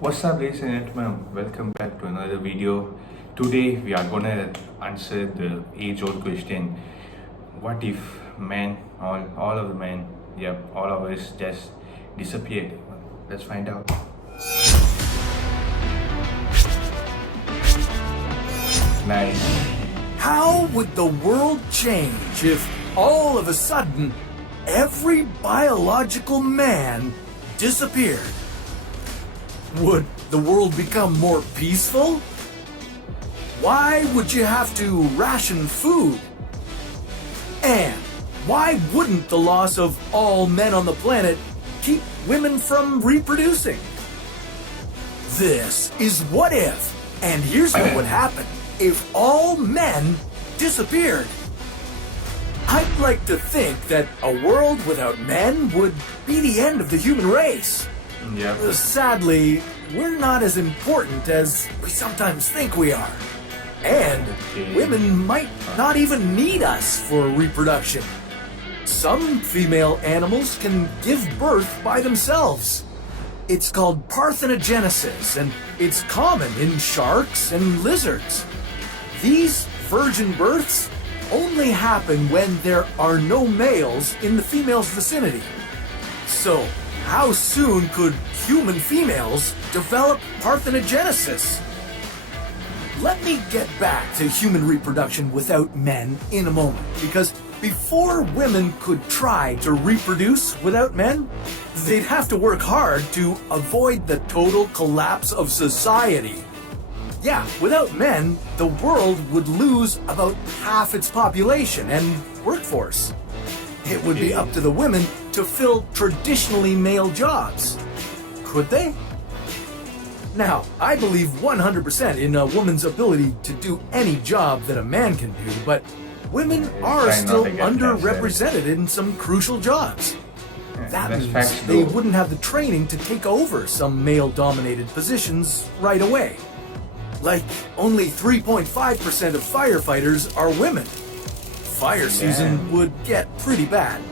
What's up, ladies and gentlemen? Welcome back to another video. Today we are gonna answer the age-old question: what if men, all of the men, yep, all of us just disappeared? Let's find out. Nice. How would the world change if all of a sudden every biological man disappeared? Would the world become more peaceful? Why would you have to ration food? And why wouldn't the loss of all men on the planet keep women from reproducing? This is What If, and here's what would happen if all men disappeared. I'd like to think that a world without men would be the end of the human race. Yep. Sadly, we're not as important as we sometimes think we are. And women might not even need us for reproduction. Some female animals can give birth by themselves. It's called parthenogenesis, and it's common in sharks and lizards. These virgin births only happen when there are no males in the female's vicinity. So, how soon could human females develop parthenogenesis? Let me get back to human reproduction without men in a moment, because before women could try to reproduce without men, they'd have to work hard to avoid the total collapse of society. Yeah, without men, the world would lose about half its population and workforce. It would be up to the women to fill traditionally male jobs. Could they? Now, I believe 100% in a woman's ability to do any job that a man can do, but women are still underrepresented in some crucial jobs. That means they wouldn't have the training to take over some male-dominated positions right away. Like, only 3.5% of firefighters are women. Fire season would get pretty bad.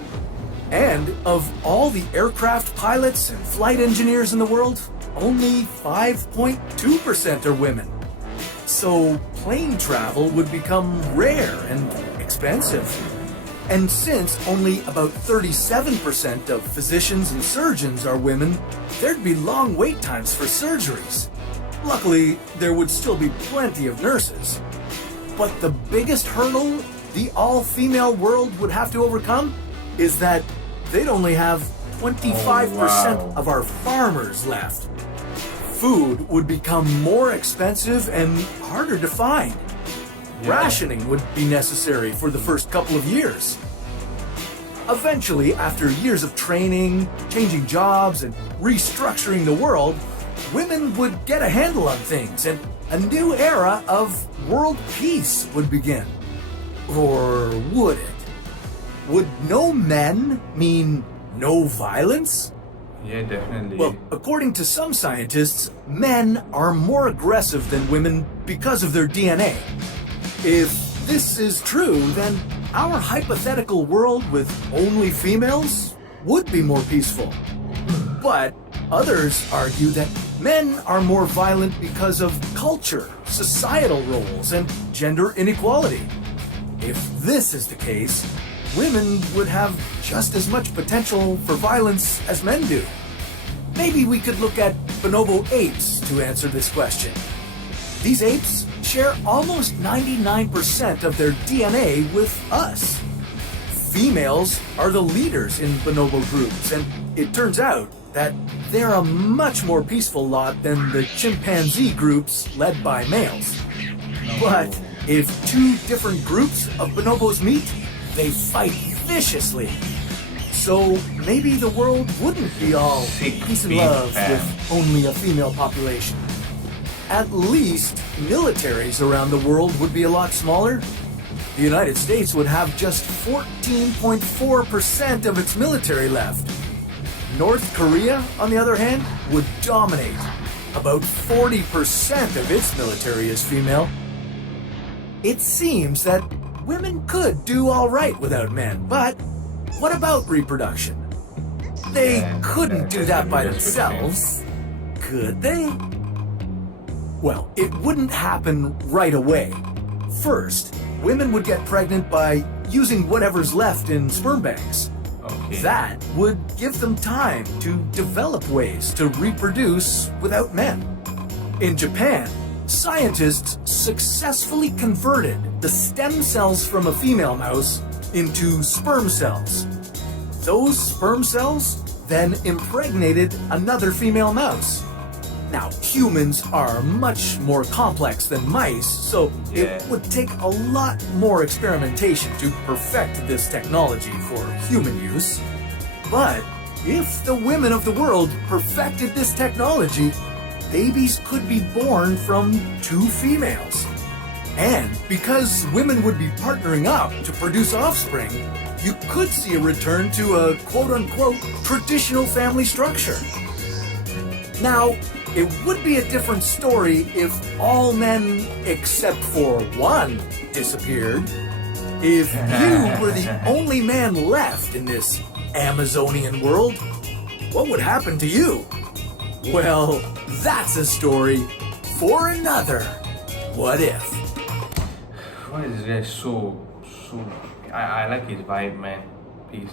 And of all the aircraft pilots and flight engineers in the world, only 5.2% are women. So plane travel would become rare and expensive. And since only about 37% of physicians and surgeons are women, there'd be long wait times for surgeries. Luckily, there would still be plenty of nurses. But the biggest hurdle the all-female world would have to overcome is that they'd only have 25% of our farmers left. Food would become more expensive and harder to find. Rationing would be necessary for the first couple of years. Eventually, after years of training, changing jobs, and restructuring the world, women would get a handle on things, and a new era of world peace would begin. Or would it? Would no men mean no violence? Yeah, definitely. Well, according to some scientists, men are more aggressive than women because of their DNA. If this is true, then our hypothetical world with only females would be more peaceful. But others argue that men are more violent because of culture, societal roles, and gender inequality. If this is the case, women would have just as much potential for violence as men do. Maybe we could look at bonobo apes to answer this question. These apes share almost 99% of their DNA with us. Females are the leaders in bonobo groups, and it turns out that they're a much more peaceful lot than the chimpanzee groups led by males. But if two different groups of bonobos meet, they fight viciously. So maybe the world wouldn't be all peace and love with only a female population. At least militaries around the world would be a lot smaller. The United States would have just 14.4% of its military left. North Korea, on the other hand, would dominate. About 40% of its military is female. It seems that women could do all right without men, but what about reproduction? They couldn't do that by themselves, Could they? Well, it wouldn't happen right away. First, women would get pregnant by using whatever's left in sperm banks. Okay. That would give them time to develop ways to reproduce without men. In Japan, scientists successfully converted the stem cells from a female mouse into sperm cells. Those sperm cells then impregnated another female mouse. Now, humans are much more complex than mice, so it would take a lot more experimentation to perfect this technology for human use. But if the women of the world perfected this technology, babies could be born from two females. And because women would be partnering up to produce offspring, you could see a return to a quote-unquote traditional family structure. Now, it would be a different story if all men except for one disappeared. If you were the only man left in this Amazonian world, what would happen to you? Well, that's a story for another What If. What is that? So I like his vibe, man. Peace.